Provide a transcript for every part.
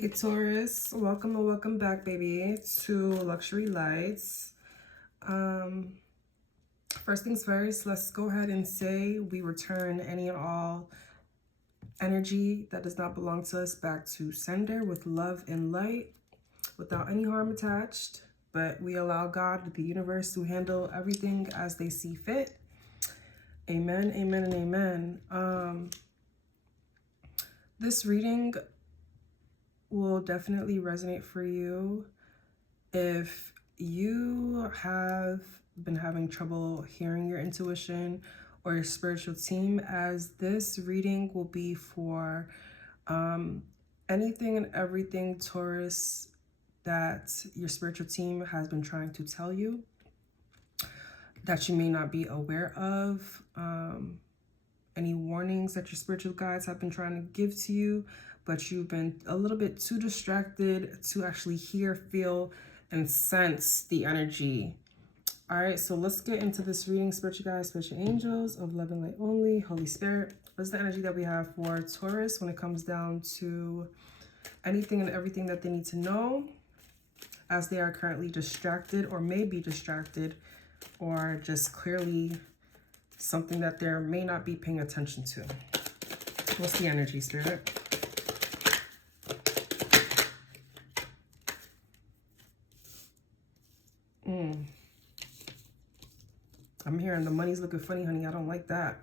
Hey Taurus, welcome and welcome back, baby, to Luxury Lights. First things first, let's go ahead and say we return any and all energy that does not belong to us back to sender with love and light, without any harm attached. But we allow God, the universe, to handle everything as they see fit. Amen, amen, and amen. This reading will definitely resonate for you if you have been having trouble hearing your intuition or your spiritual team, as this reading will be for anything and everything, Taurus, that your spiritual team has been trying to tell you that you may not be aware of, any warnings that your spiritual guides have been trying to give to you, but you've been a little bit too distracted to actually hear, feel, and sense the energy. All right, so let's get into this reading. Spiritual guides, spiritual angels of love and light only, Holy Spirit. What's the energy that we have for Taurus when it comes down to anything and everything that they need to know as they are currently distracted or may be distracted, or just clearly something that they may not be paying attention to? What's the energy, Spirit? I'm hearing the money's looking funny, honey. I don't like that.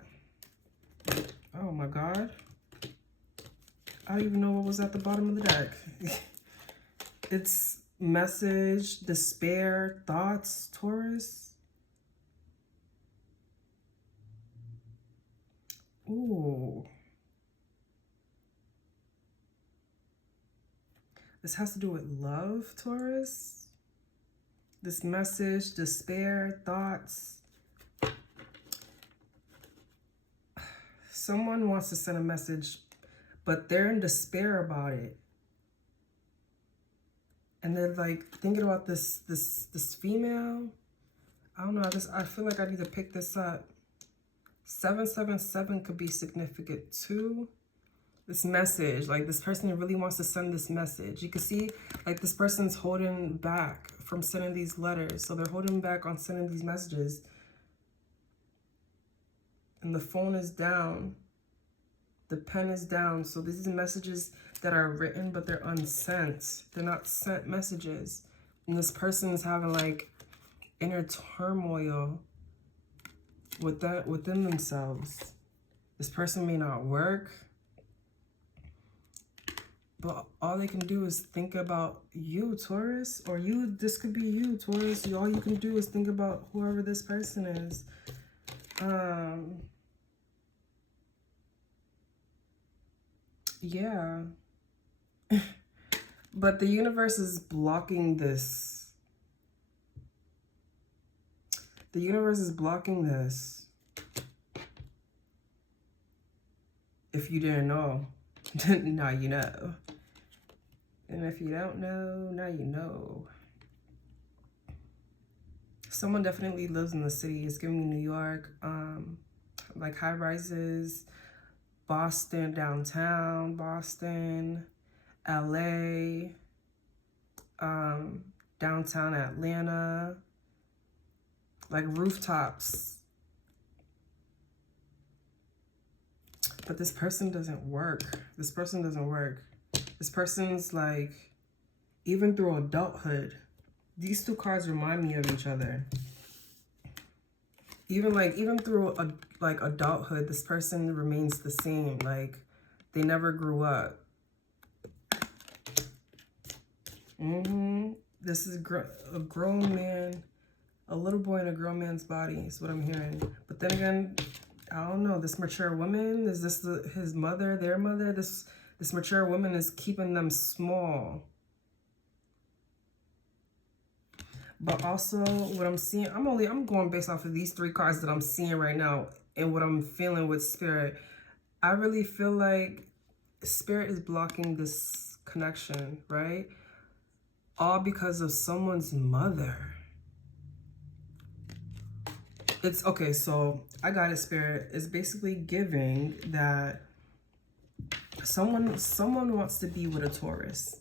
Oh my God. I don't even know what was at the bottom of the deck. It's message, despair, thoughts, Taurus. Ooh. This has to do with love, Taurus. This message, despair, thoughts. Someone wants to send a message, but they're in despair about it. And they're like thinking about this female. I don't know. I feel like I need to pick this up. 777 could be significant too. This message, like this person really wants to send this message. You can see like this person's holding back from sending these letters. So they're holding back on sending these messages. And the phone is down. The pen is down. So these are messages that are written, but they're unsent. They're not sent messages. And this person is having like inner turmoil within themselves. This person may not work, but all they can do is think about you, Taurus. Or this could be you, Taurus. All you can do is think about whoever this person is. Yeah. But the universe is blocking this. The universe is blocking this. If you didn't know, now you know. And if you don't know, now you know. Someone definitely lives in the city. It's giving me New York, like high rises, Boston, downtown, Boston, LA, downtown Atlanta, like rooftops. But this person doesn't work. This person doesn't work. This person's like, even through adulthood, these two cards remind me of each other. Even through adulthood, this person remains the same. Like they never grew up. This is a grown man, a little boy in a grown man's body is what I'm hearing. But then again, I don't know. This mature woman, is this his mother, their mother? This mature woman is keeping them small. But also what I'm seeing, I'm going based off of these three cards that I'm seeing right now and what I'm feeling with Spirit. I really feel like Spirit is blocking this connection, right? All because of someone's mother. It's okay, so I got it, Spirit. It's basically giving that someone wants to be with a Taurus.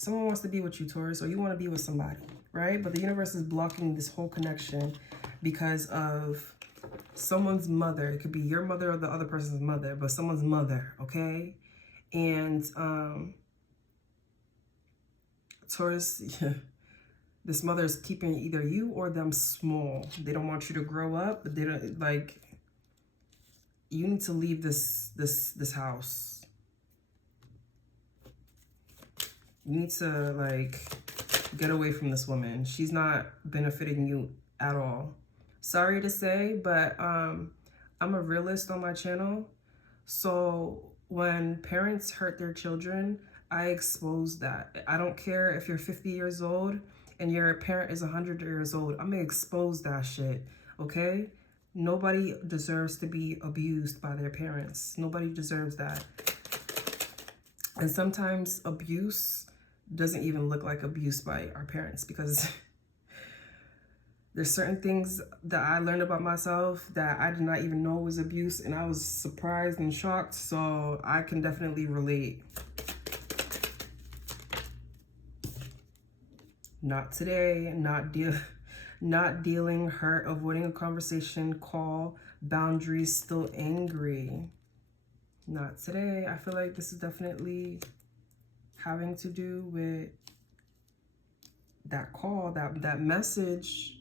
Someone wants to be with you, Taurus, or you want to be with somebody, right? But the universe is blocking this whole connection because of someone's mother. It could be your mother or the other person's mother, but someone's mother, okay? And Taurus, this mother is keeping either you or them small. They don't want you to grow up, but they don't, like, you need to leave this house. You need to, like, get away from this woman. She's not benefiting you at all. Sorry to say, but I'm a realist on my channel. So when parents hurt their children, I expose that. I don't care if you're 50 years old and your parent is 100 years old. I'm gonna expose that shit, okay? Nobody deserves to be abused by their parents. Nobody deserves that. And sometimes abuse doesn't even look like abuse by our parents, because there's certain things that I learned about myself that I did not even know was abuse, and I was surprised and shocked, so I can definitely relate. Not today, not dealing, hurt, avoiding a conversation, call, boundaries, still angry. Not today. I feel like this is definitely having to do with that call, that message.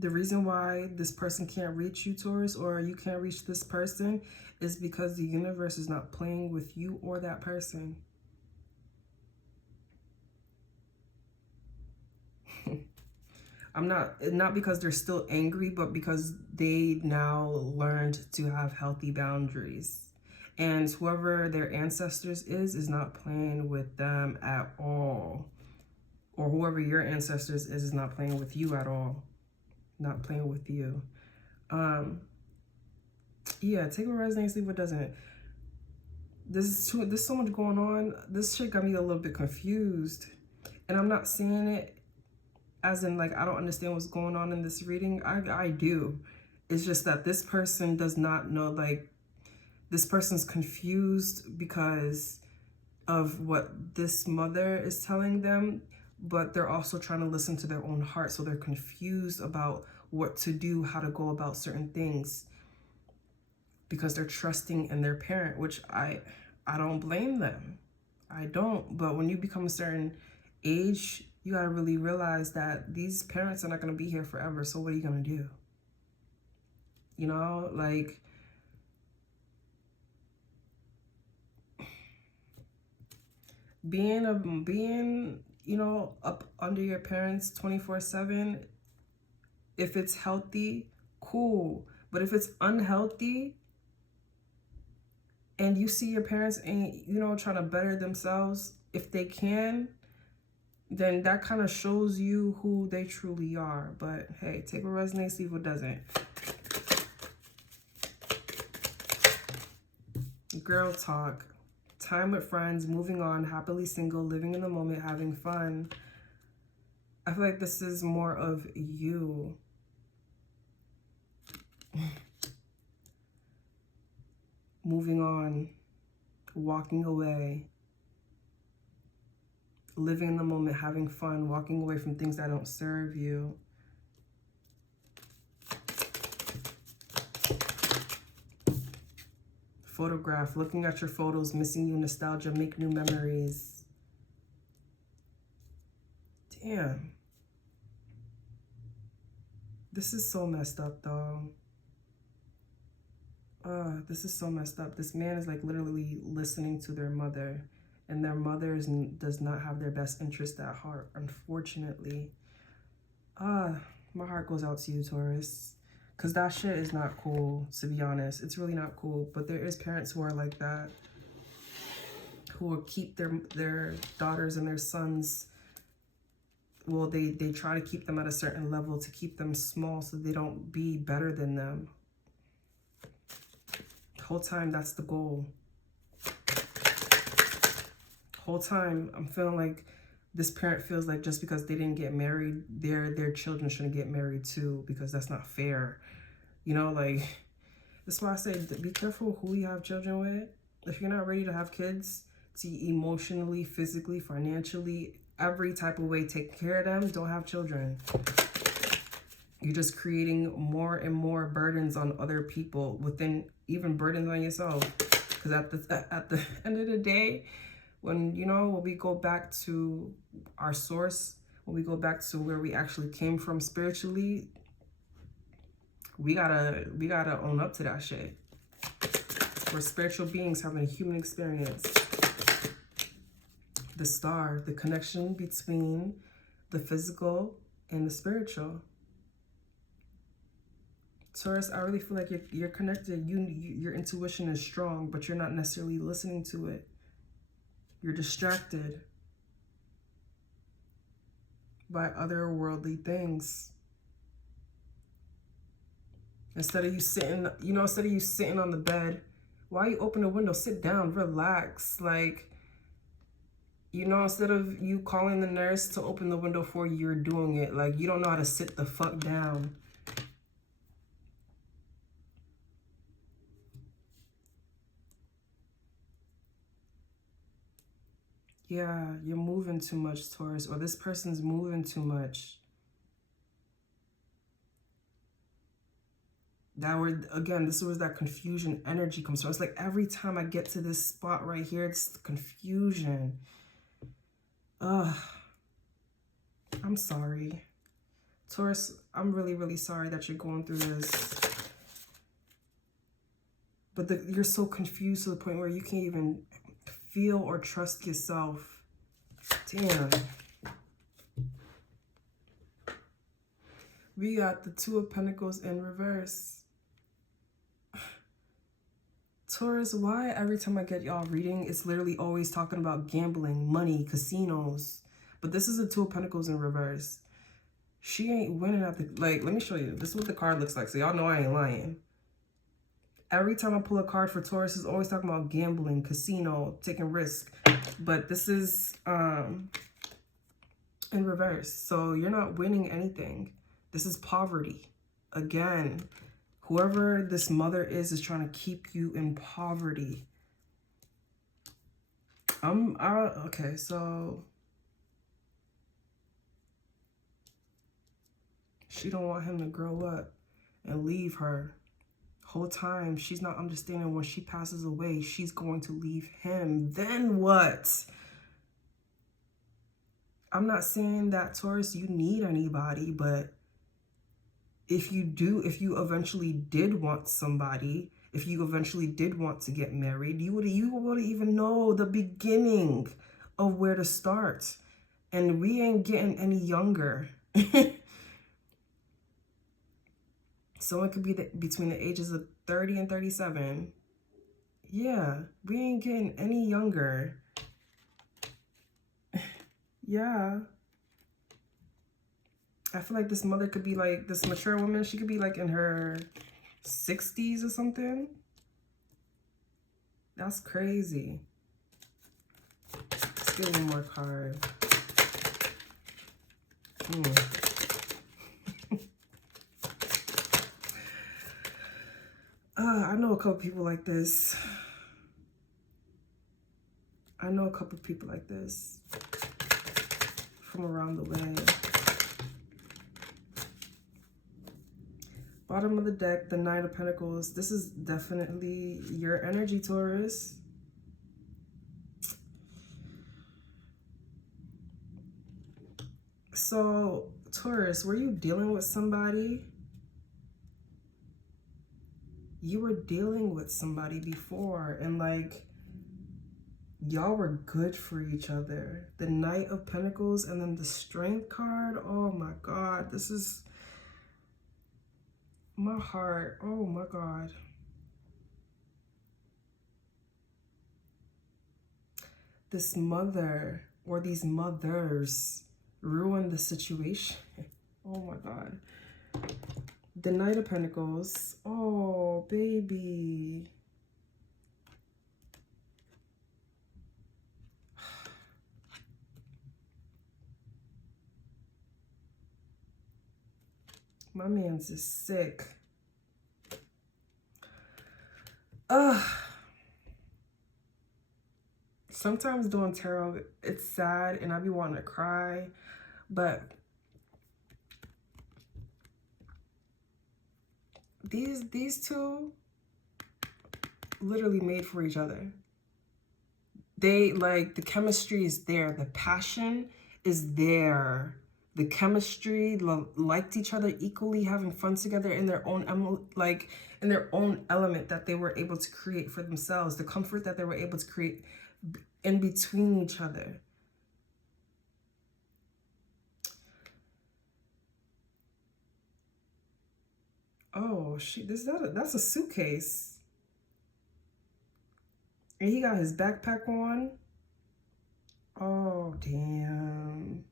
The reason why this person can't reach you, Taurus, or you can't reach this person is because the universe is not playing with you or that person. I'm not because they're still angry, but because they now learned to have healthy boundaries. And whoever their ancestors is not playing with them at all. Or whoever your ancestors is not playing with you at all. Not playing with you. Yeah, take what resonates, leave what doesn't. There's so much going on. This shit got me a little bit confused. And I'm not saying it as in, like, I don't understand what's going on in this reading. I do. It's just that this person does not know, like, this person's confused because of what this mother is telling them, but they're also trying to listen to their own heart. So they're confused about what to do, how to go about certain things, because they're trusting in their parent, which I don't blame them. I don't. But when you become a certain age, you gotta really realize that these parents are not gonna be here forever. So what are you gonna do? You know, like, being, you know, up under your parents 24/7, if it's healthy, cool. But if it's unhealthy and you see your parents ain't, you know, trying to better themselves if they can, then that kind of shows you who they truly are. But hey, take what resonates, leave what doesn't. Girl talk. Time with friends, moving on, happily single, living in the moment, having fun. I feel like this is more of you. Moving on, walking away, living in the moment, having fun, walking away from things that don't serve you. Photograph, looking at your photos, missing you, nostalgia, make new memories. Damn. This is so messed up, though. This is so messed up. This man is, like, literally listening to their mother, and their mother does not have their best interest at heart, unfortunately. My heart goes out to you, Taurus, because that shit is not cool, to be honest. It's really not cool. But there is parents who are like that, who will keep their daughters and their sons, well, they try to keep them at a certain level to keep them small so they don't be better than them. The whole time, that's the goal. Whole time, I'm feeling like this parent feels like just because they didn't get married, their children shouldn't get married too, because that's not fair. You know, like, That's why I say be careful who you have children with. If you're not ready to have kids, to emotionally, physically, financially, every type of way take care of them, don't have children. You're just creating more and more burdens on other people, within even burdens on yourself. Because at the end of the day, when we go back to our source, when we go back to where we actually came from spiritually, we gotta own up to that shit. We're spiritual beings having a human experience. The star, the connection between the physical and the spiritual. Taurus, I really feel like you're connected. Your intuition is strong, but you're not necessarily listening to it. You're distracted by otherworldly things. Instead of you sitting on the bed, why you open the window? Sit down, relax. Like, instead of you calling the nurse to open the window for you, you're doing it. Like, you don't know how to sit the fuck down. Yeah, you're moving too much, Taurus, or this person's moving too much. This was that confusion energy comes from. It's like every time I get to this spot right here, it's the confusion. Ugh. I'm sorry. Taurus, I'm really, really sorry that you're going through this. But you're so confused to the point where you can't even feel or trust yourself. Damn. We got the Two of Pentacles in reverse. Taurus, why every time I get y'all reading, it's literally always talking about gambling, money, casinos. But this is the Two of Pentacles in reverse. She ain't winning at the, like, let me show you. This is what the card looks like, so y'all know I ain't lying. Every time I pull a card for Taurus, it's always talking about gambling, casino, taking risk. But this is in reverse. So you're not winning anything. This is poverty. Again, whoever this mother is trying to keep you in poverty. Okay, so she don't want him to grow up and leave her. Whole time she's not understanding when she passes away, she's going to leave him. Then what? I'm not saying that, Taurus, you need anybody, but if you eventually did want somebody, if you eventually did want to get married, you would even know the beginning of where to start. And we ain't getting any younger. Someone could be between the ages of 30 and 37. Yeah, we ain't getting any younger. Yeah. I feel like this mother could be like, this mature woman, she could be like in her 60s or something. That's crazy. Let's get one more card. I know a couple people like this. I know a couple people like this from around the way. Bottom of the deck, the Nine of Pentacles. This is definitely your energy, Taurus. So, Taurus, were you dealing with somebody? You were dealing with somebody before, and like, y'all were good for each other. The Knight of Pentacles and then the Strength card. Oh my God, this is my heart. Oh my God. This mother or these mothers ruined the situation. Oh my God. The Knight of Pentacles. Oh, baby. My man's is sick. Sometimes doing tarot, it's sad and I be wanting to cry, but these two literally made for each other. They, like, the chemistry is there, the passion is there, the chemistry, liked each other equally, having fun together in their own, like, in their own element that they were able to create for themselves, the comfort that they were able to create in between each other. Oh shit, that's a suitcase. And he got his backpack on. Oh damn.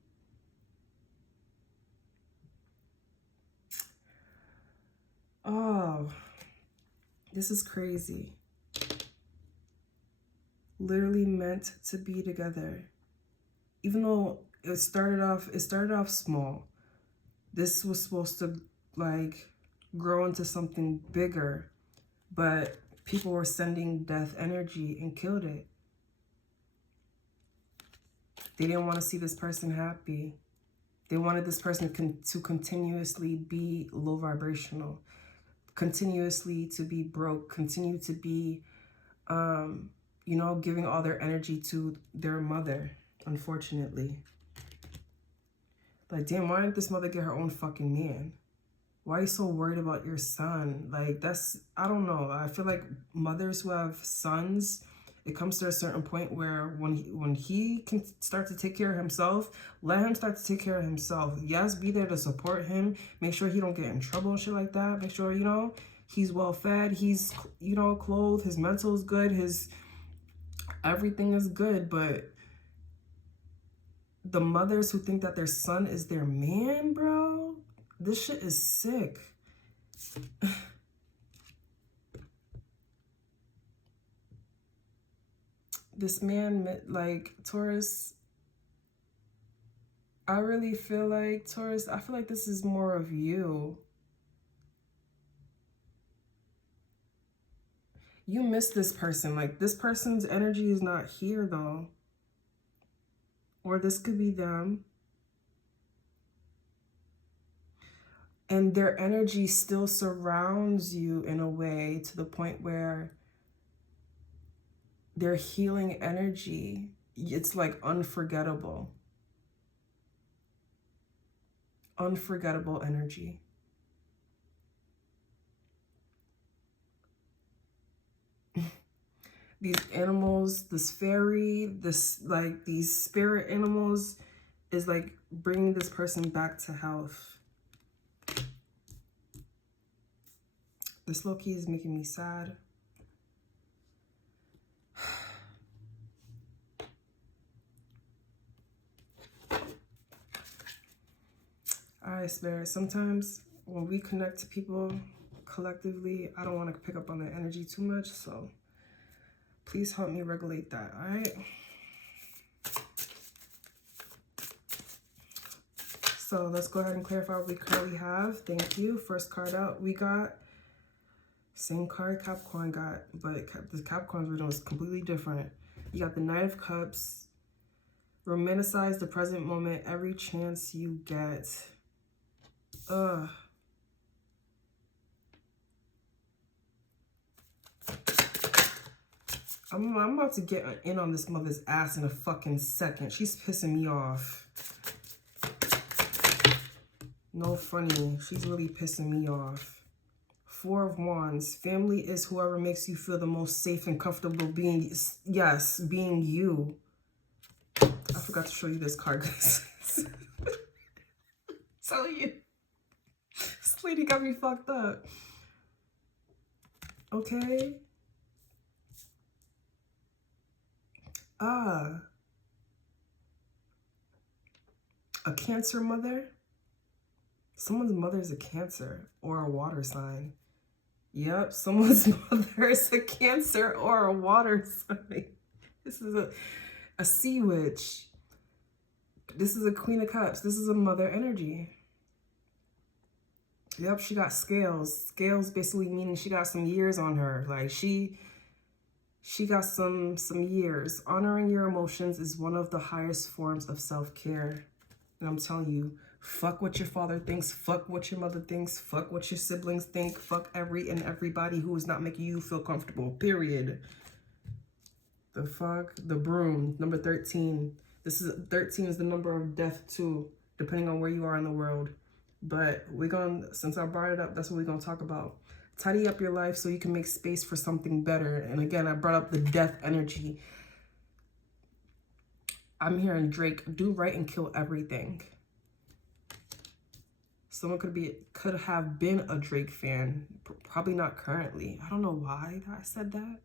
Oh, this is crazy. Literally meant to be together. Even though it started off small. This was supposed to, like, grow into something bigger, but people were sending death energy and killed it. They didn't want to see this person happy. They wanted this person to continuously be low vibrational, continuously to be broke, continue to be, you know, giving all their energy to their mother, unfortunately. Like, damn, why didn't this mother get her own fucking man? Why are you so worried about your son? Like, that's, I don't know. I feel like mothers who have sons, it comes to a certain point where when he can start to take care of himself, let him start to take care of himself. Yes, be there to support him. Make sure he don't get in trouble and shit like that. Make sure, you know, he's well fed. He's, you know, clothed. His mental is good. His everything is good. But the mothers who think that their son is their man, bro, this shit is sick. This man, like, Taurus, I really feel like, Taurus, I feel like this is more of you. You miss this person. Like, this person's energy is not here, though. Or this could be them. And their energy still surrounds you in a way to the point where their healing energy, it's like unforgettable. Unforgettable energy. These animals, this fairy, this, like, these spirit animals is like bringing this person back to health. This low-key is making me sad. All right, Spirit, sometimes when we connect to people collectively, I don't want to pick up on their energy too much, so please help me regulate that, all right? So let's go ahead and clarify what we currently have. Thank you. First card out, we got same card Capricorn got, but the Capricorn's reading was completely different. You got the Knight of Cups. Romanticize the present moment every chance you get. I'm about to get in on this mother's ass in a fucking second. She's pissing me off. No funny. She's really pissing me off. Four of Wands. Family is whoever makes you feel the most safe and comfortable being, yes, being you. I forgot to show you this card, guys. Tell you. This lady got me fucked up. Okay. A Cancer mother. Someone's mother is a Cancer or a water sign. Yep, someone's mother is a Cancer or a water sign. This is a sea witch. This is a Queen of Cups. This is a mother energy. Yep, she got scales. Scales basically meaning she got some years on her. Like, she She got some years. Honoring your emotions is one of the highest forms of self-care. And I'm telling you, fuck what your father thinks, fuck what your mother thinks, fuck what your siblings think, fuck everybody who is not making you feel comfortable, period. The fuck? The broom, number 13. 13 is the number of death too, depending on where you are in the world. But since I brought it up, that's what we're gonna talk about. Tidy up your life so you can make space for something better. And again, I brought up the death energy. I'm hearing Drake, do right and kill everything. Someone could have been a Drake fan, probably not currently. I don't know why I said that.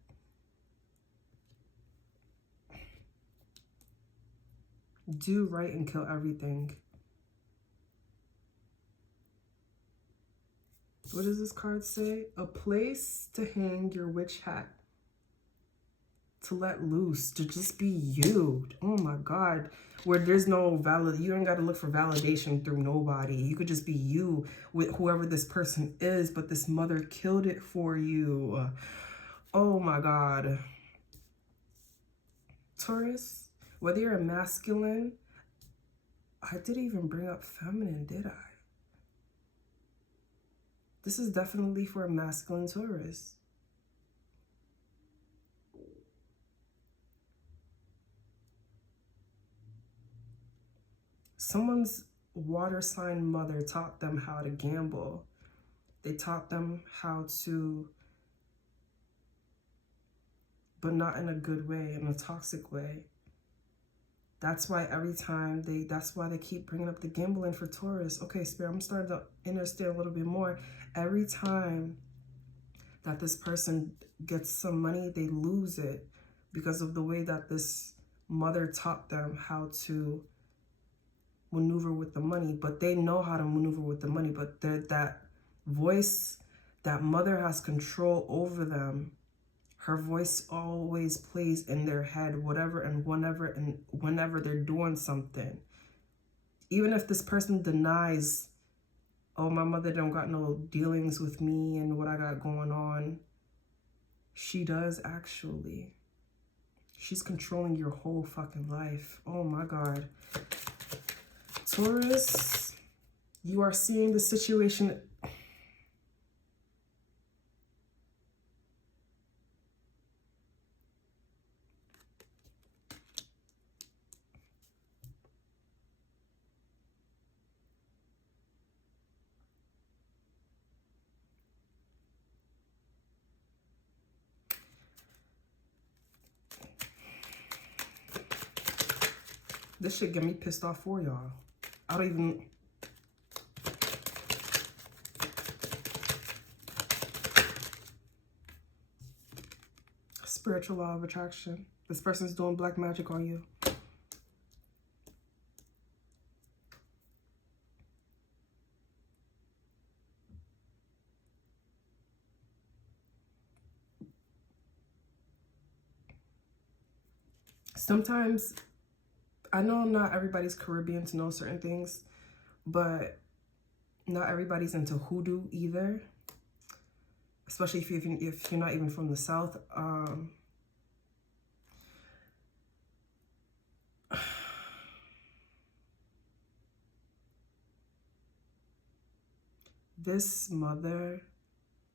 Do right and kill everything. What does this card say? A place to hang your witch hat. To let loose, to just be you. Oh my God. Where there's no you ain't got to look for validation through nobody. You could just be you with whoever this person is, but this mother killed it for you. Oh my God. Taurus, whether you're a masculine, I didn't even bring up feminine, did I? This is definitely for a masculine Taurus. Someone's water sign mother taught them how to gamble. They taught them how to, but not in a good way, in a toxic way. That's why that's why they keep bringing up the gambling for Taurus. Okay, Spirit, I'm starting to understand a little bit more. Every time that this person gets some money, they lose it because of the way that this mother taught them how to maneuver with the money. But they know how to maneuver with the money, but that voice, that mother has control over them. Her voice always plays in their head, whenever they're doing something. Even if this person denies, oh, my mother don't got no dealings with me and what I got going on, she does actually. She's controlling your whole fucking life. Oh my God. Taurus, you are seeing the situation. This shit get me pissed off for y'all. I don't even... Spiritual law of attraction. This person's doing black magic on you. Sometimes, I know not everybody's Caribbean to know certain things, but not everybody's into hoodoo either. Especially if you're not even from the South. This mother,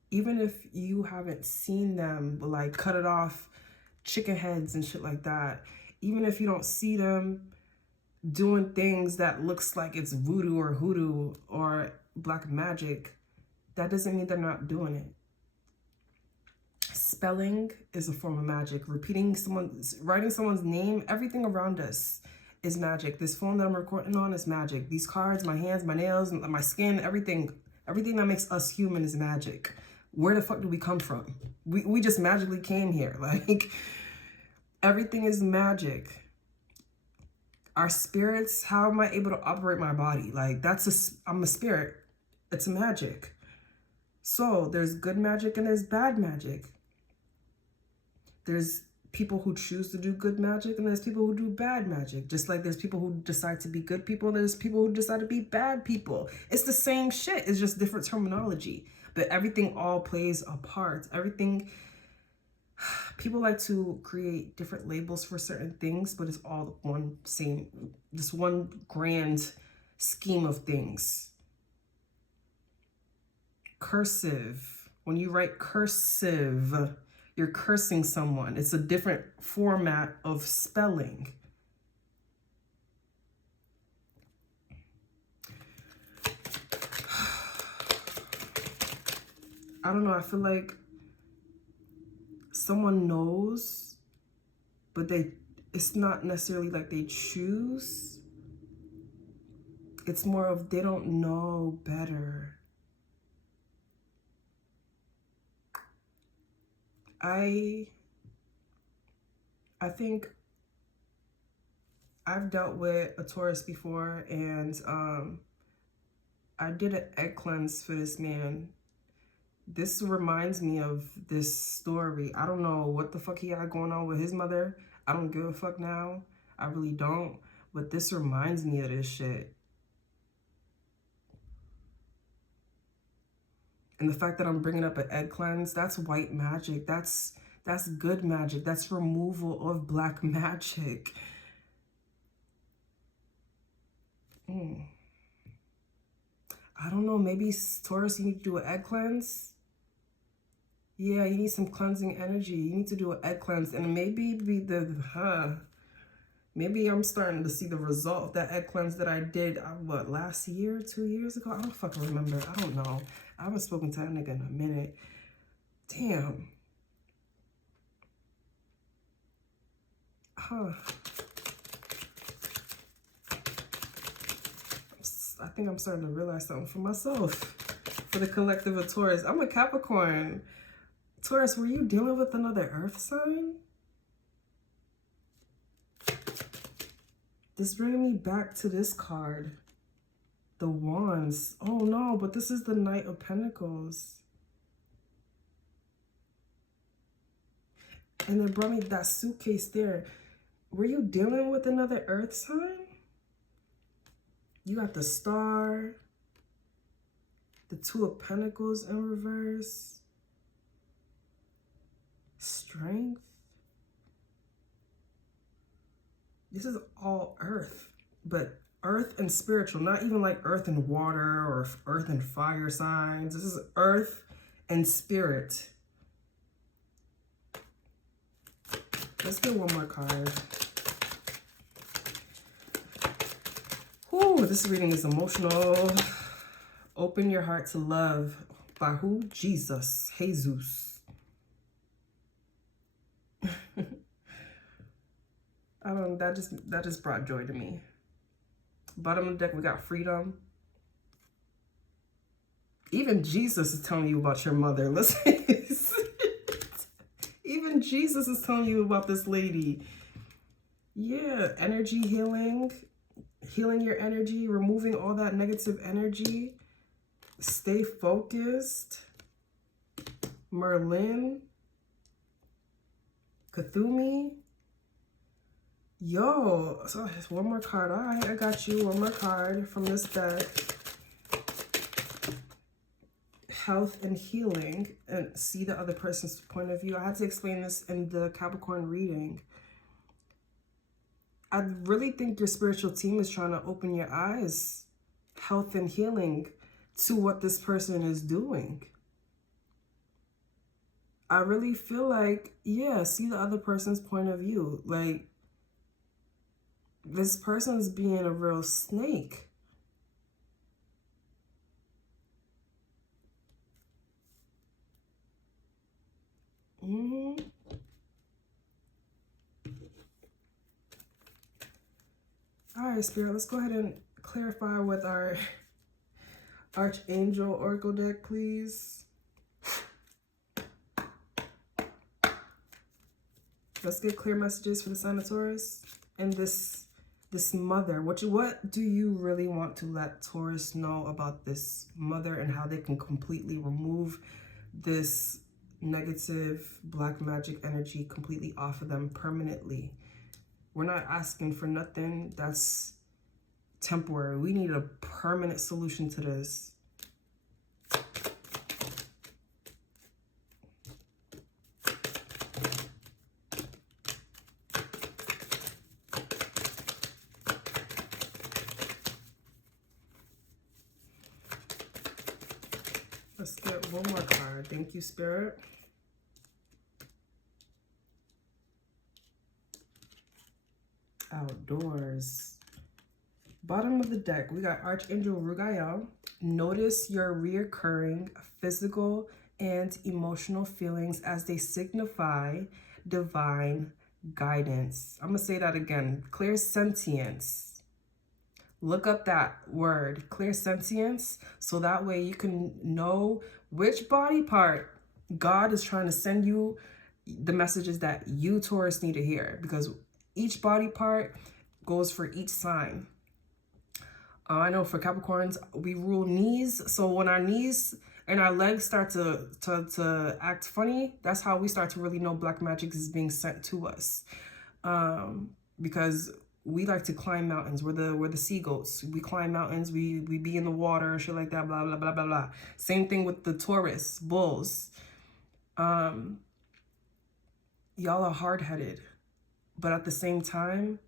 even if you haven't seen them, like cut it off, chicken heads and shit like that, even if you don't see them doing things that looks like it's voodoo or hoodoo or black magic, that doesn't mean they're not doing it. Spelling is a form of magic. Writing someone's name, everything around us is magic. This phone that I'm recording on is magic. These cards, my hands, my nails, my skin, everything that makes us human is magic. Where the fuck do we come from? We just magically came here. Like, everything is magic. Our spirits, how am I able to operate my body? Like, I'm a spirit. It's magic. So there's good magic and there's bad magic. There's people who choose to do good magic and there's people who do bad magic. Just like there's people who decide to be good people and there's people who decide to be bad people. It's the same shit. It's just different terminology. But everything all plays a part. Everything, people like to create different labels for certain things, but it's all this one grand scheme of things. Cursive. When you write cursive, you're cursing someone. It's a different format of spelling. I don't know. I feel like someone knows, but it's not necessarily like they choose. It's more of they don't know better. I think I've dealt with a Taurus before, and I did an egg cleanse for this man. This reminds me of this story. I don't know what the fuck he had going on with his mother. I don't give a fuck now. I really don't. But this reminds me of this shit. And the fact that I'm bringing up an egg cleanse, that's white magic. That's good magic. That's removal of black magic. I don't know. Maybe Taurus, you need to do an egg cleanse. Yeah, you need some cleansing energy. You need to do an egg cleanse, and maybe maybe I'm starting to see the result of that egg cleanse that I did, what, last year, 2 years ago? I don't fucking remember. I don't know. I haven't spoken to that nigga in a minute. Damn. I think I'm starting to realize something for myself, for the collective of Taurus. I'm a Capricorn. Taurus, were you dealing with another earth sign? This bringing me back to this card. The Wands. Oh no, but this is the Knight of Pentacles. And it brought me that suitcase there. Were you dealing with another earth sign? You got the Star. The Two of Pentacles in reverse. Strength. This is all earth, but earth and spiritual, not even like earth and water or earth and fire signs. This is earth and spirit. Let's get one more card. Whew, this reading is emotional. Open your heart to love. By who? Jesus. That just brought joy to me. Bottom of the deck, we got freedom. Even Jesus is telling you about your mother. Listen. Even Jesus is telling you about this lady. Yeah, energy healing. Healing your energy, removing all that negative energy. Stay focused. Merlin. Cthulhu. Yo, so one more card. All right, I got you. One more card from this deck. Health and healing. And see the other person's point of view. I had to explain this in the Capricorn reading. I really think your spiritual team is trying to open your eyes, health and healing, to what this person is doing. I really feel like, yeah, see the other person's point of view. Like, this person's being a real snake. All right, Spirit, let's go ahead and clarify with our Archangel Oracle deck, please. Let's get clear messages for the sign of Taurus. And this mother, what do you really want to let Taurus know about this mother and how they can completely remove this negative black magic energy completely off of them permanently? We're not asking for nothing that's temporary. We need a permanent solution to this. Let's get one more card. Thank you, Spirit. Outdoors. Bottom of the deck, we got Archangel Rugael. Notice your reoccurring physical and emotional feelings as they signify divine guidance. I'm going to say that again. Clairsentience. Look up that word, clairsentience, so that way you can know which body part God is trying to send you the messages that you, Taurus, need to hear, because each body part goes for each sign. I know for Capricorns, we rule knees. So when our knees and our legs start to act funny, that's how we start to really know black magic is being sent to us. Because we like to climb mountains. We're the sea goats. We climb mountains. We be in the water, shit like that, blah, blah, blah, blah, blah. Same thing with the Taurus, bulls. Y'all are hard-headed. But at the same time,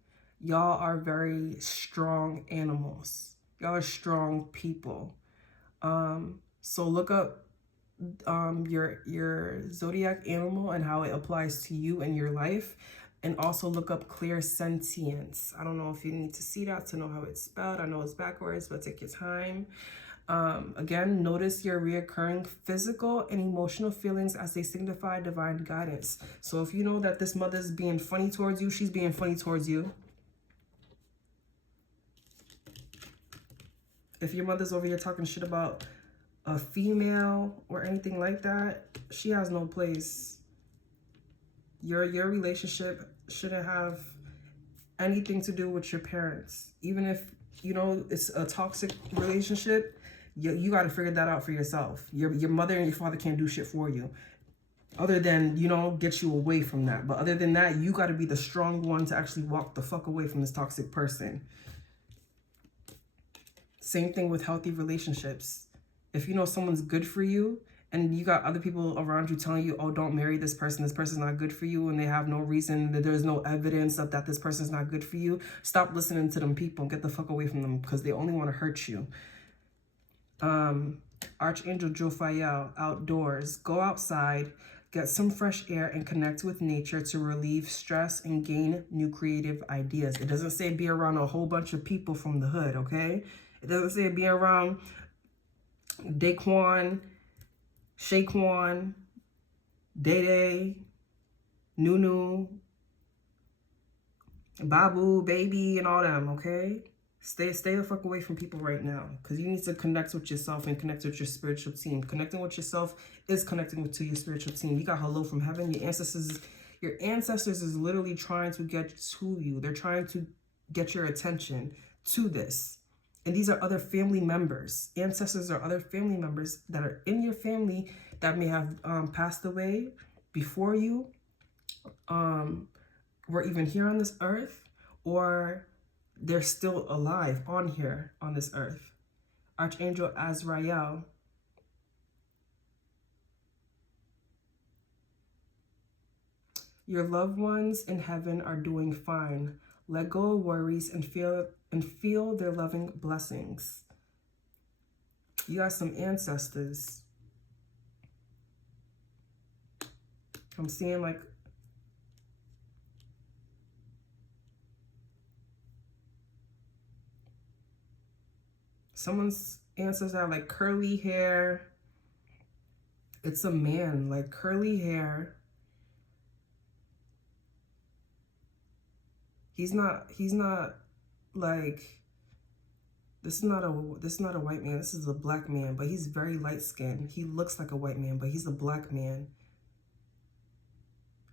y'all are very strong animals. Y'all are strong people. So look up your zodiac animal and how it applies to you and your life. And also look up clairsentience. I don't know if you need to see that to know how it's spelled. I know it's backwards, but take your time. Again, notice your reoccurring physical and emotional feelings as they signify divine guidance. So if you know that this mother's being funny towards you, she's being funny towards you. If your mother's over here talking shit about a female or anything like that, she has no place. Your relationship shouldn't have anything to do with your parents. Even if, you know, it's a toxic relationship, you got to figure that out for yourself. Your mother and your father can't do shit for you, other than, you know, get you away from that. But other than that, you got to be the strong one to actually walk the fuck away from this toxic person. Same thing with healthy relationships. If you know someone's good for you, and you got other people around you telling you, oh, don't marry this person's not good for you, and they have no reason, that there's no evidence that this person's not good for you, stop listening to them people and get the fuck away from them, because they only want to hurt you. Archangel Jophiel, outdoors. Go outside, get some fresh air, and connect with nature to relieve stress and gain new creative ideas. It doesn't say be around a whole bunch of people from the hood, okay? It doesn't say be around Daquan, Shaquan, Day, Nunu, Babu, Baby, and all them, okay? Stay the fuck away from people right now, because you need to connect with yourself and connect with your spiritual team. Connecting with yourself is connecting to your spiritual team. You got hello from heaven. Your ancestors is literally trying to get to you. They're trying to get your attention to this. And these are other family members. Ancestors are other family members that are in your family that may have passed away before you were even here on this earth, or they're still alive on here on this earth. Archangel Azrael. Your loved ones in heaven are doing fine. Let go of worries and feel their loving blessings. You got some ancestors. I'm seeing like someone's ancestors have like curly hair. It's a man, like curly hair. He's not like, this is not a white man. This is a black man, but he's very light skinned. He looks like a white man, but he's a black man.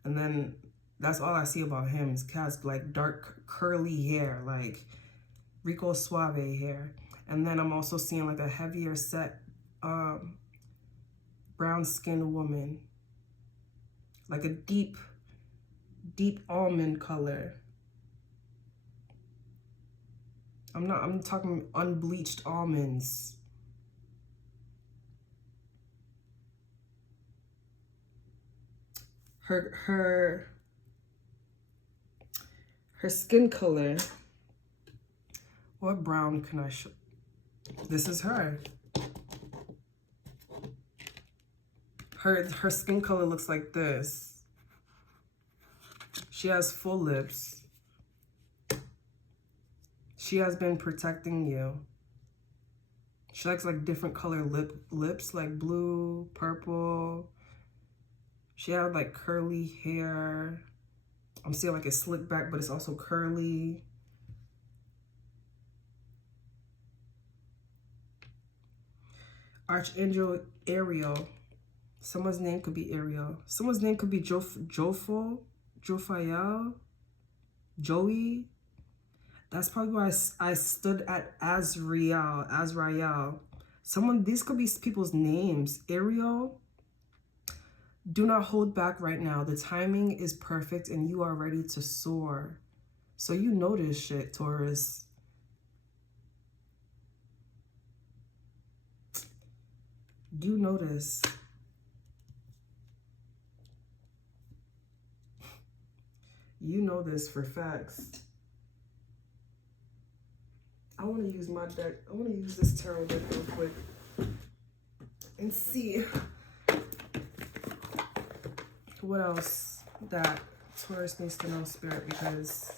And then that's all I see about him. He has like dark curly hair, like Rico Suave hair. And then I'm also seeing like a heavier set brown skinned woman, like a deep almond color. I'm talking unbleached almonds. Her skin color. What brown can I show? This is her. Her skin color looks like this. She has full lips. She has been protecting you. She likes like different color lips, like blue, purple. She had like curly hair. I'm seeing like it's slicked back, but it's also curly. Archangel Ariel. Someone's name could be Ariel. Someone's name could be Jofo, Jophael, Joey. That's probably why I stood at Azrael. These could be people's names. Ariel. Do not hold back right now. The timing is perfect and you are ready to soar. So you know this shit, Taurus. You know this. You know this for facts. I want to use my deck. I want to use this tarot deck real quick and see what else that Taurus needs to know, Spirit, because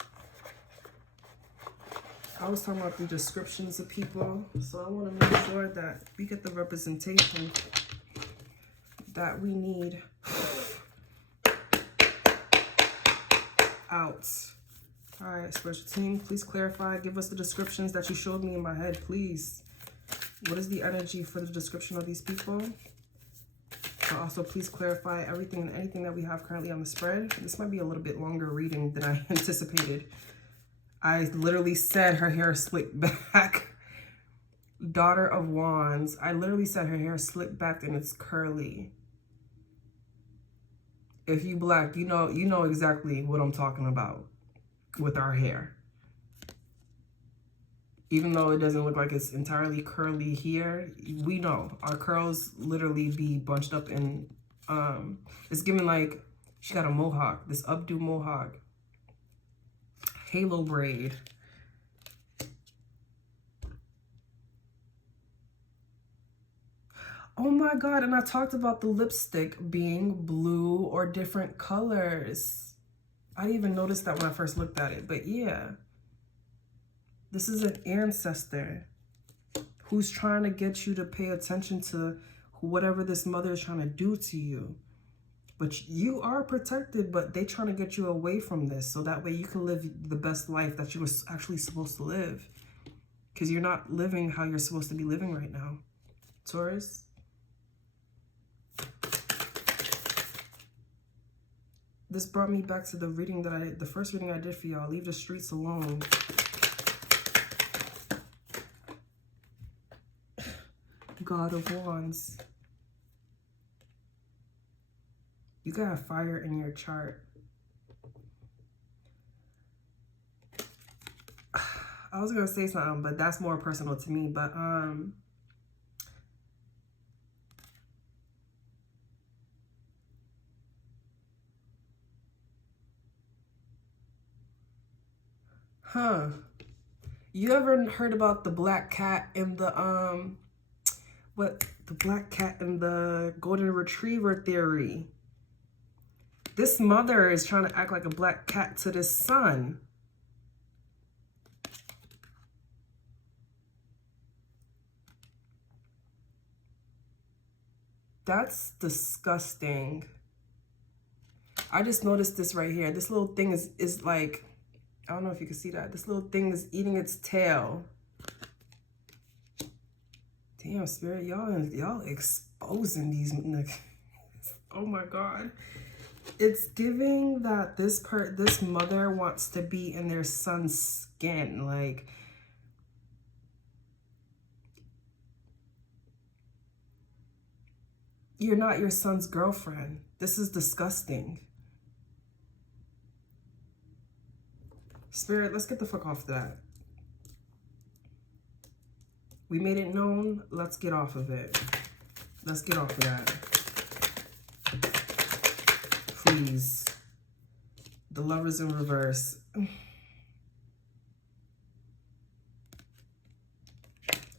I was talking about the descriptions of people, so I want to make sure that we get the representation that we need out. All right, spiritual team, please clarify. Give us the descriptions that you showed me in my head, please. What is the energy for the description of these people? Also, please clarify everything and anything that we have currently on the spread. This might be a little bit longer reading than I anticipated. I literally said her hair slicked back. Daughter of Wands. I literally said her hair slicked back and it's curly. If you black, you know exactly what I'm talking about with our hair. Even though it doesn't look like it's entirely curly here, we know our curls literally be bunched up in, it's giving like she got a mohawk, this updo mohawk. Halo braid. Oh my God, and I talked about the lipstick being blue or different colors. I didn't even notice that when I first looked at it, but yeah. This is an ancestor who's trying to get you to pay attention to whatever this mother is trying to do to you. But you are protected, but they trying to get you away from this so that way you can live the best life that you were actually supposed to live. Because you're not living how you're supposed to be living right now, Taurus. This brought me back to the reading the first reading I did for y'all. Leave the streets alone. God of Wands. You got fire in your chart. I was gonna say something, but that's more personal to me. But you ever heard about the black cat and the the black cat and the golden retriever theory? This mother is trying to act like a black cat to this son. That's disgusting. I just noticed this right here. This little thing is like, I don't know if you can see that. This little thing is eating its tail. Damn, Spirit, y'all exposing these. Oh my God. It's giving that this mother wants to be in their son's skin. Like, you're not your son's girlfriend. This is disgusting. Spirit, let's get the fuck off that. We made it known. Let's get off of it. Let's get off of that. Please. The Lovers in reverse.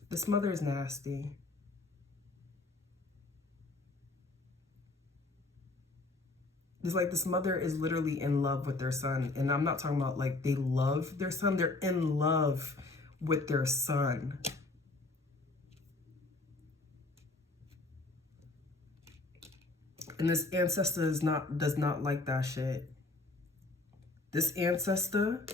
This mother is nasty. It's like this mother is literally in love with their son. And I'm not talking about like they love their son. They're in love with their son. And this ancestor does not like that shit. This ancestor,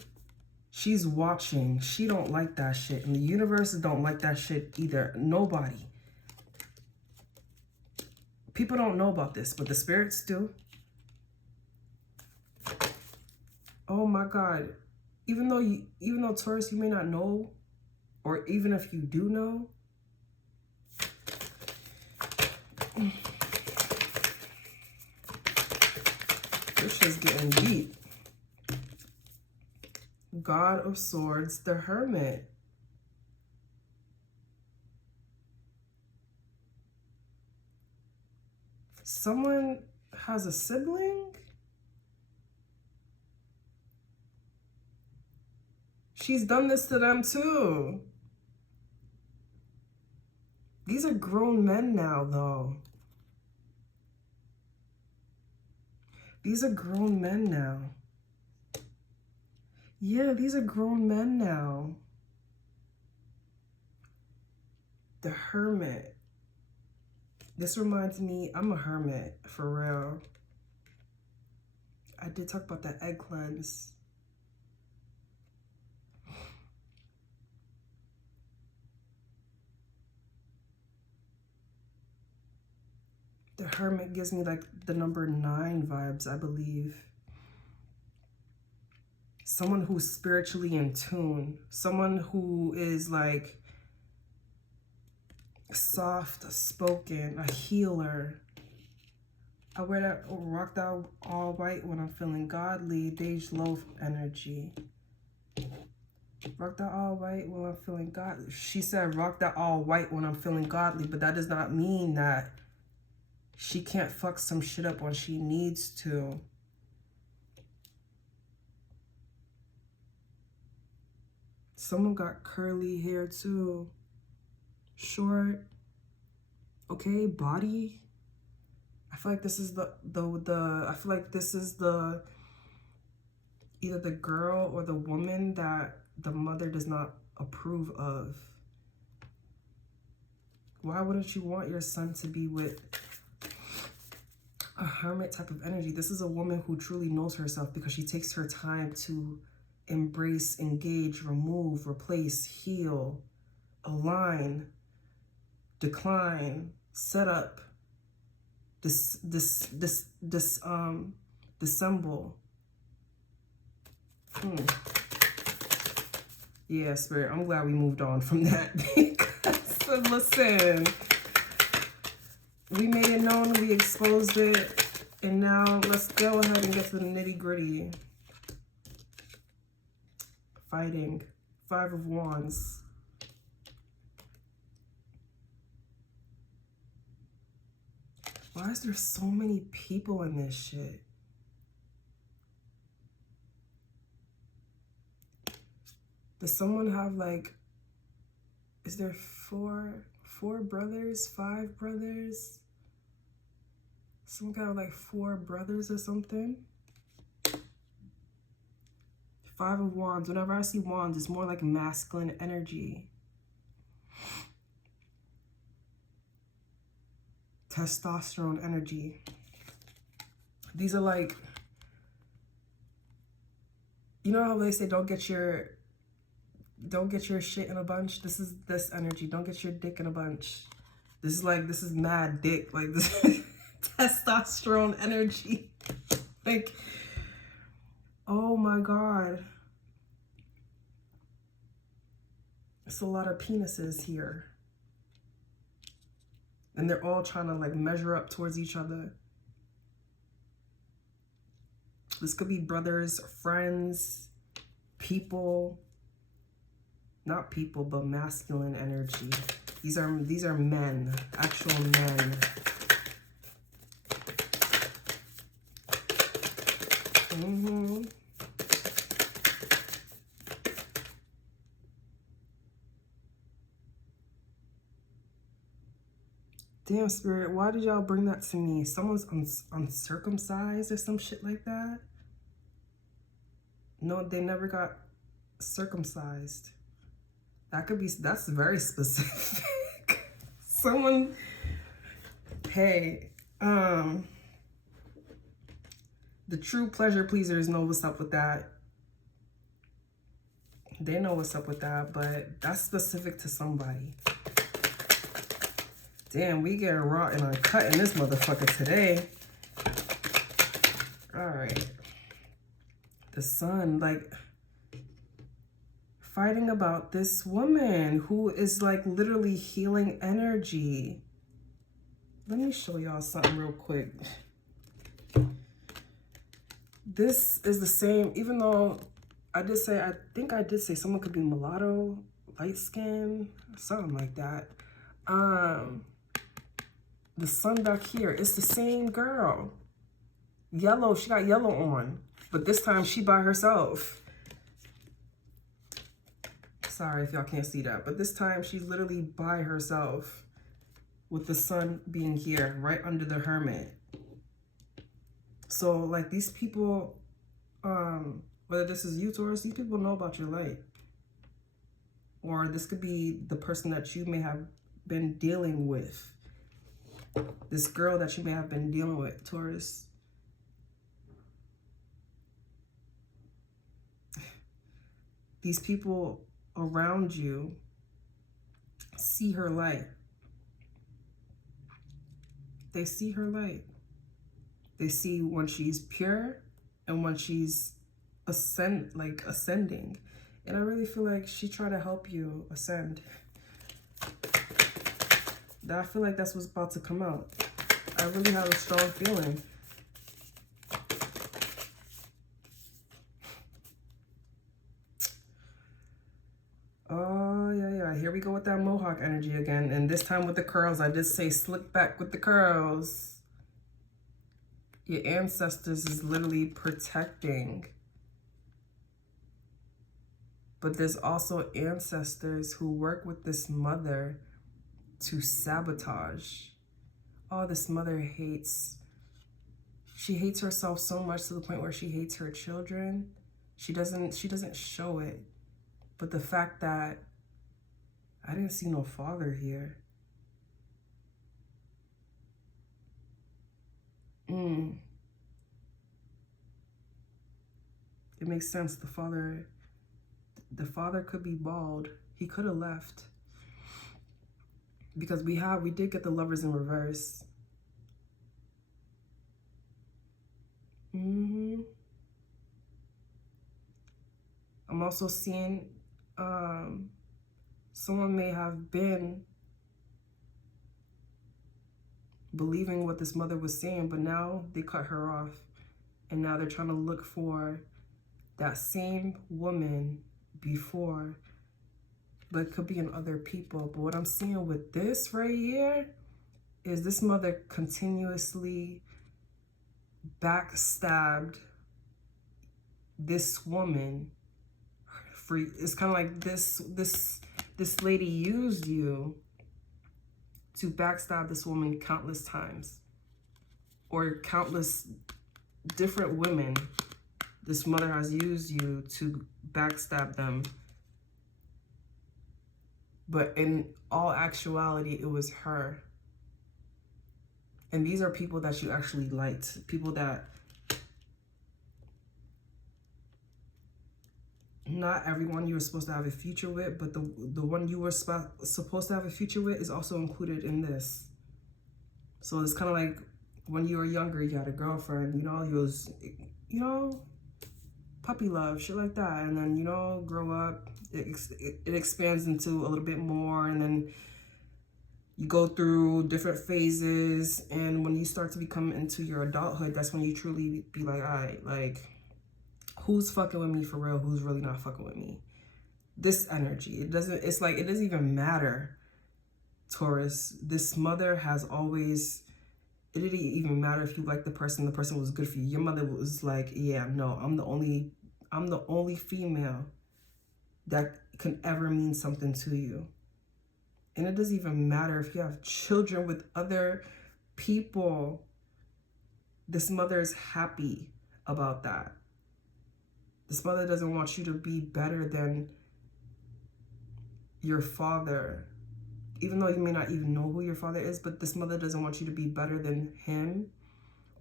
she's watching. She don't like that shit. And the universe don't like that shit either. Nobody. People don't know about this, but the spirits do. Oh my God. Even though Taurus, you may not know, or even if you do know, this shit's getting deep. God of Swords, the Hermit. Someone has a sibling? She's done this to them too. These are grown men now, though. These are grown men now. Yeah, these are grown men now. The Hermit. This reminds me, I'm a hermit, for real. I did talk about that egg cleanse. The Hermit gives me like the number 9 vibes, I believe. Someone who's spiritually in tune. Someone who is like soft spoken, a healer. I wear that, rock that all white when I'm feeling godly. Dej Loaf energy. Rock that all white when I'm feeling godly. She said rock that all white when I'm feeling godly, but that does not mean that she can't fuck some shit up when she needs to. Someone got curly hair too. Short. Okay, body. I feel like this is I feel like this is either the girl or the woman that the mother does not approve of. Why wouldn't you want your son to be with a hermit type of energy? This is a woman who truly knows herself because she takes her time to embrace, engage, remove, replace, heal, align, decline, set up, dissemble. Yeah, Spirit, I'm glad we moved on from that because, listen, we made it known, we exposed it, and now let's go ahead and get to the nitty-gritty. Fighting. 5 of Wands. Why is there so many people in this shit? Does someone have like, is there four brothers, 5 brothers? Some kind of like 4 brothers or something? 5 of Wands. Whenever I see Wands, it's more like masculine energy. Testosterone energy. These are like, you know how they say don't get your shit in a bunch? This is this energy. Don't get your dick in a bunch. This is mad dick. Like this testosterone energy. Like, oh my God. It's a lot of penises here. And they're all trying to like measure up towards each other. This could be brothers, friends, people. Not people, but masculine energy. These are men, actual men. Damn, Spirit, why did y'all bring that to me? Someone's uncircumcised or some shit like that? No, they never got circumcised. That could be, that's very specific. Someone, hey, the true pleasure pleasers know what's up with that. They know what's up with that, but that's specific to somebody. Damn, we get raw and uncut in this motherfucker today. All right. The Sun, like, fighting about this woman who is like literally healing energy. Let me show y'all something real quick. This is the same, even though I think I did say someone could be mulatto, light skin, something like that. The Sun back here, it's the same girl. Yellow, she got yellow on, but this time she by herself. Sorry if y'all can't see that, but this time she's literally by herself with the Sun being here, right under the Hermit. So, like, these people, whether this is you, Taurus, these people know about your light. Or this could be the person that you may have been dealing with. This girl that you may have been dealing with, Taurus. These people around you see her light. They see her light. They see when she's pure and when she's ascending. And I really feel like she tried to help you ascend. I feel like that's what's about to come out. I really have a strong feeling. Oh, yeah. Here we go with that Mohawk energy again. And this time with the curls. I did say slick back with the curls. Your ancestors is literally protecting. But there's also ancestors who work with this mother to sabotage. Oh, this mother hates. She hates herself so much to the point where she hates her children. She doesn't show it. But the fact that I didn't see no father here. It makes sense. The father could be bald. He could have left. Because we did get the Lovers in reverse. I'm also seeing someone may have been believing what this mother was saying, but now they cut her off. And now they're trying to look for that same woman before, but it could be in other people. But what I'm seeing with this right here is this mother continuously backstabbed this woman. It's kind of like this lady used you to backstab this woman countless times, or countless different women. This mother has used you to backstab them. But in all actuality, it was her. And these are people that you actually liked. People that not everyone you were supposed to have a future with, but the one you were supposed to have a future with is also included in this. So it's kind of like when you were younger, you had a girlfriend, you was, puppy love, shit like that. And then, grow up, it expands into a little bit more, and then you go through different phases. And when you start to become into your adulthood, that's when you truly be like, all right, like, who's fucking with me for real? Who's really not fucking with me? This energy, it doesn't even matter, Taurus. This mother has always, it didn't even matter if you liked the person was good for you. Your mother was like, yeah, no, I'm the only female that can ever mean something to you. And it doesn't even matter if you have children with other people. This mother is happy about that. This mother doesn't want you to be better than your father. Even though you may not even know who your father is, but this mother doesn't want you to be better than him.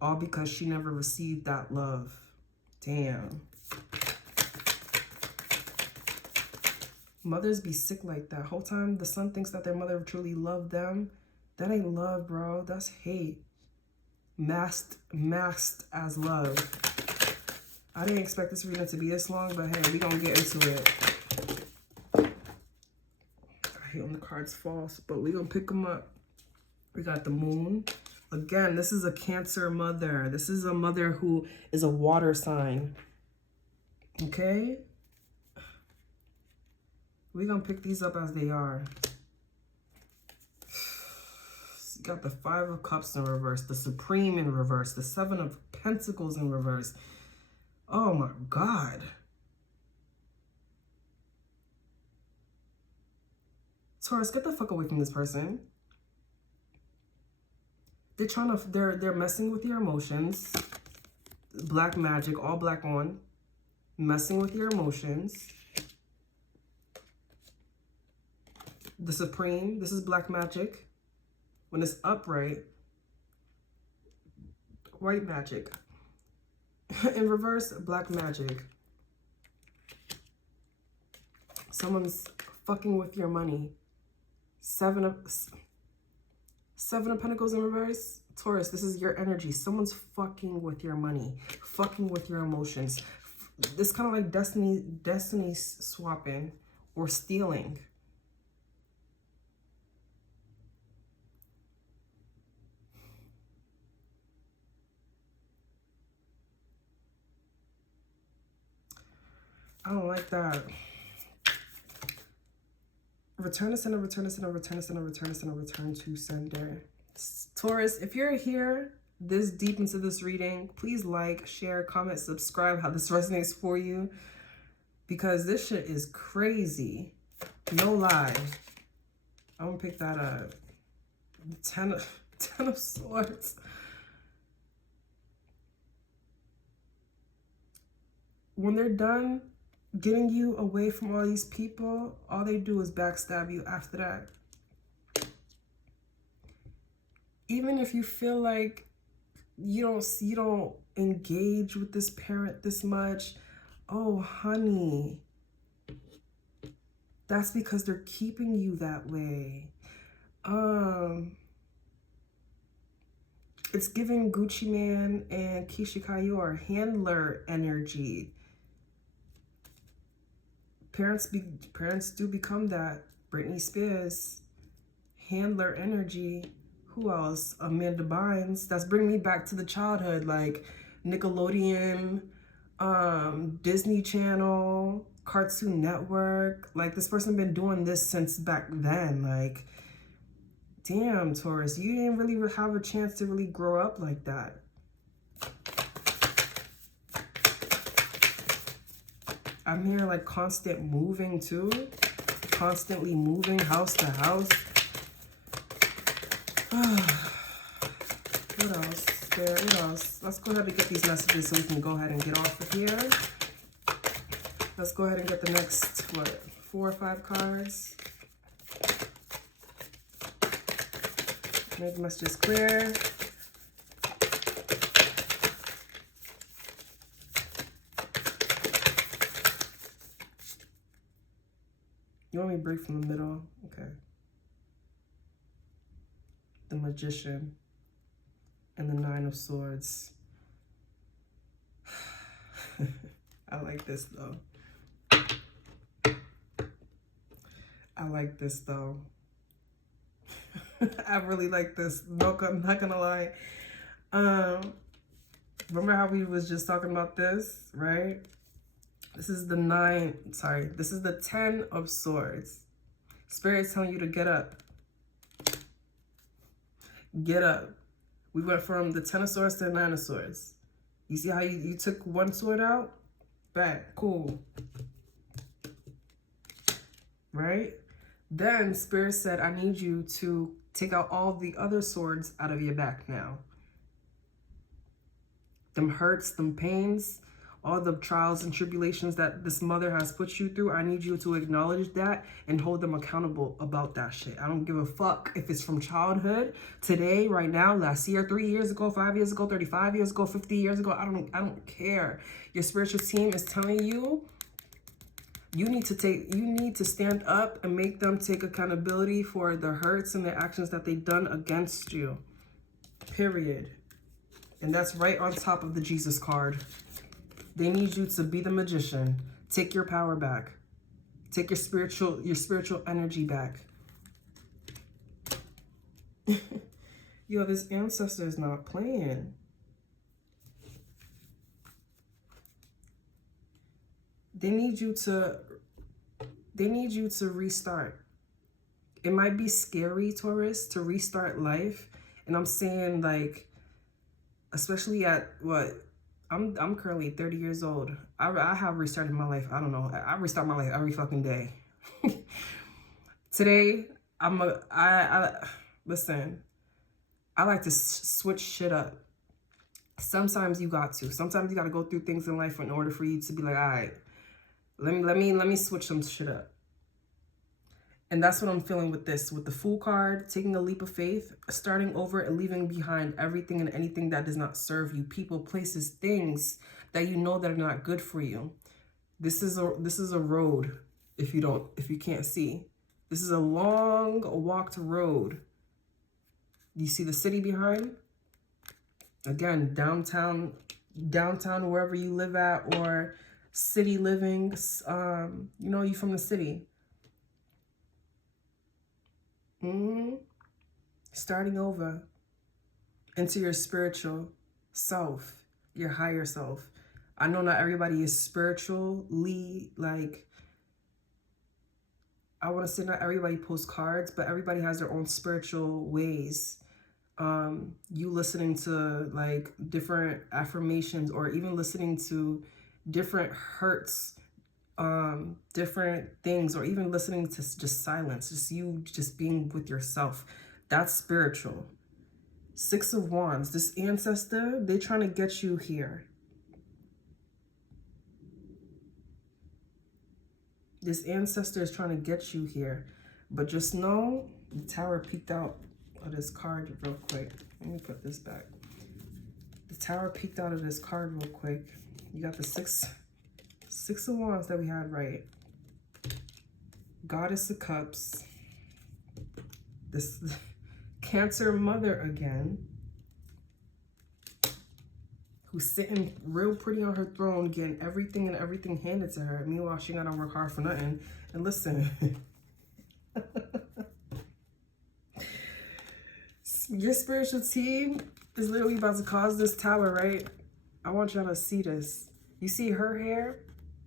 All because she never received that love. Damn. Mothers be sick like that. Whole time the son thinks that their mother truly loved them. That ain't love, bro. That's hate. Masked as love. I didn't expect this reading to be this long, but hey, we gonna get into it. I hate when the cards false, but we gonna pick them up. We got the moon. Again, this is a Cancer mother. This is a mother who is a water sign. Okay? We're going to pick these up as they are. You got the 5 of Cups in reverse, the Supreme in reverse, the 7 of Pentacles in reverse. Oh my God. Taurus, get the fuck away from this person. They're trying to, they're messing with your emotions. Black magic, all black on. Messing with your emotions. The Supreme, this is black magic. When it's upright, white magic. In reverse, black magic. Someone's fucking with your money. Seven of Pentacles in reverse. Taurus, this is your energy. Someone's fucking with your money. Fucking with your emotions. This kind of like destiny swapping or stealing. I don't like that. Return to sender, return to sender, return to sender, return to sender, return to sender. Taurus, if you're here this deep into this reading, please like, share, comment, subscribe how this resonates for you. Because this shit is crazy. No lie. I'm gonna pick that up. Ten of Swords. When they're done getting you away from all these people, all they do is backstab you after that. Even if you feel like you don't engage with this parent this much, oh honey, that's because they're keeping you that way. It's giving Gucci Man and Keisha Kayor handler energy. Parents do become that. Britney Spears, handler energy. Who else? Amanda Bynes. That's bringing me back to the childhood, like Nickelodeon, Disney Channel, Cartoon Network. Like, this person been doing this since back then. Like, damn, Taurus, you didn't really have a chance to really grow up like that. I'm hearing like constant moving too. Constantly moving house to house. What else? What else? Let's go ahead and get these messages so we can go ahead and get off of here. Let's go ahead and get the next, what, 4 or 5 cards. Make the messages clear. You want me to break from the middle? Okay. The Magician and the 9 of Swords. I like this though. I like this though. I really like this. No, I'm not gonna lie. Remember how we was just talking about this, right? This is the 9, sorry, this is the 10 of Swords. Spirit's telling you to get up. Get up. We went from the 10 of Swords to the 9 of Swords. You see how you took one sword out? Back, cool. Right? Then Spirit said, I need you to take out all the other swords out of your back now. Them hurts, them pains, all the trials and tribulations that this mother has put you through, I need you to acknowledge that and hold them accountable about that shit. I don't give a fuck if it's from childhood, today, right now, last year, 3 years ago, 5 years ago, 35 years ago, 50 years ago. I don't care. Your spiritual team is telling you you need to stand up and make them take accountability for the hurts and the actions that they've done against you. Period. And that's right on top of the Jesus card. They need you to be the magician. Take your power back. Take your spiritual energy back. Yo, this ancestor is not playing. They need you to restart. It might be scary, Taurus, to restart life. And I'm saying, like, especially at what? I'm currently 30 years old. I have restarted my life. I don't know. I restart my life every fucking day. Today, listen, I like to switch shit up. Sometimes you got to. Sometimes you got to go through things in life in order for you to be like, all right, let me switch some shit up. And that's what I'm feeling with this, with the Fool card, taking a leap of faith, starting over and leaving behind everything and anything that does not serve you. People, places, things that you know that are not good for you. This is a road if you can't see. This is a long walked road. You see the city behind? Again, downtown, wherever you live at, or city living, you know, you from the city. Starting over into your spiritual self, your higher self. I know not everybody is spiritually, like, I want to say not everybody posts cards, but everybody has their own spiritual ways. You listening to like different affirmations, or even listening to different hurts, different things, or even listening to just silence, just being with yourself. That's spiritual. 6 of Wands, this ancestor, they're trying to get you here. This ancestor is trying to get you here. But just know, the Tower peeked out of this card real quick. Let me put this back. The Tower peeked out of this card real quick. You got the six of Wands that we had right. Goddess of Cups. This Cancer mother again, who's sitting real pretty on her throne, getting everything handed to her. Meanwhile, she gotta work hard for nothing. And listen, your spiritual team is literally about to cause this tower, right? I want y'all to see this. You see her hair?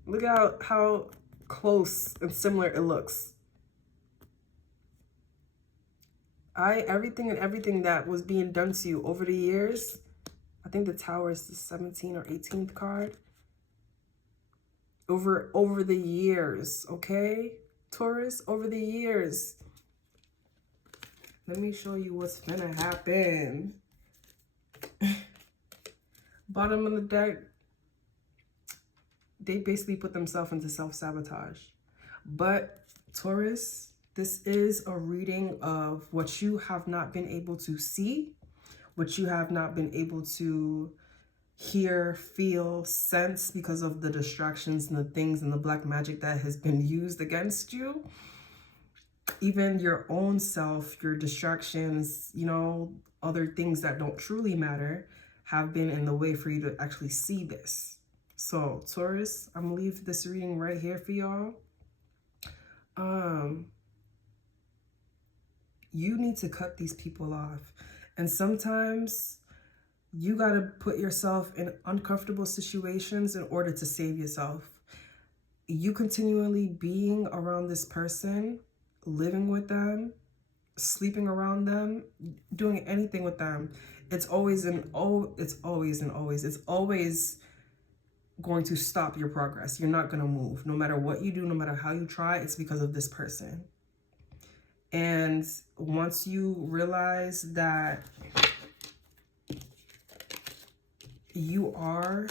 Look at how close and similar it looks. Everything that was being done to you over the years, I think the Tower is the 17th or 18th card. Over the years, okay? Taurus, over the years. Let me show you what's gonna happen. Bottom of the deck, they basically put themselves into self-sabotage. But Taurus, this is a reading of what you have not been able to see, what you have not been able to hear, feel, sense because of the distractions and the things and the black magic that has been used against you. Even your own self, your distractions, you know, other things that don't truly matter have been in the way for you to actually see this. So, Taurus, I'm gonna leave this reading right here for y'all. You need to cut these people off. And sometimes you got to put yourself in uncomfortable situations in order to save yourself. You continually being around this person, living with them, sleeping around them, doing anything with them, it's always going to stop your progress. You're not going to move. No matter what you do, no matter how you try, it's because of this person. And once you realize that you are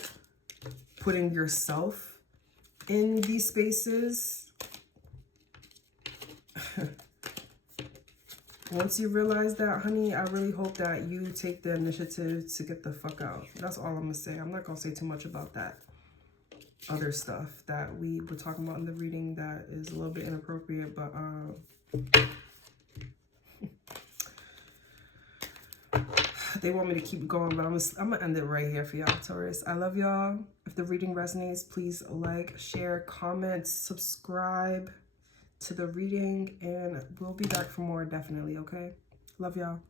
putting yourself in these spaces, once you realize that, honey, I really hope that you take the initiative to get the fuck out. That's all I'm gonna say. I'm not gonna say too much about that other stuff that we were talking about in the reading that is a little bit inappropriate, but they want me to keep going, but I'm gonna end it right here for y'all, Taurus. I love y'all. If the reading resonates, please like, share, comment, subscribe to the reading, and we'll be back for more, definitely, okay? Love y'all.